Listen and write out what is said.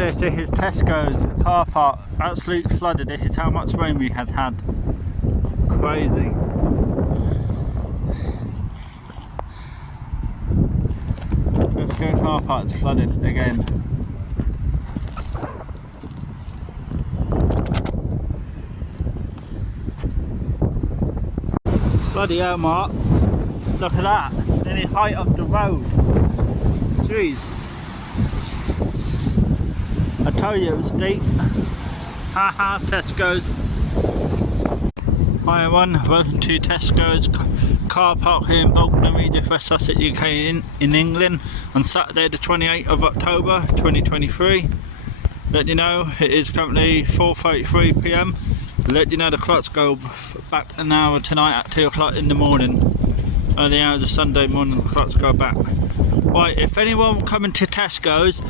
this is Tesco's car park, absolutely flooded. This is how much rain we has had. Crazy. Tesco car park's flooded again. Bloody hell, Mark. Look at that. Nearly height up the road. Jeez. I told you it was deep. Haha, Tesco's. Hi everyone, welcome to Tesco's car park here in Bognor Regis, West Sussex, UK in England on Saturday the 28th of October 2023. Let you know it is currently 4:33 PM. Let you know the clocks go back an hour tonight at 2 o'clock in the morning. Early hours of Sunday morning the clocks go back. Right, if anyone coming to Tesco's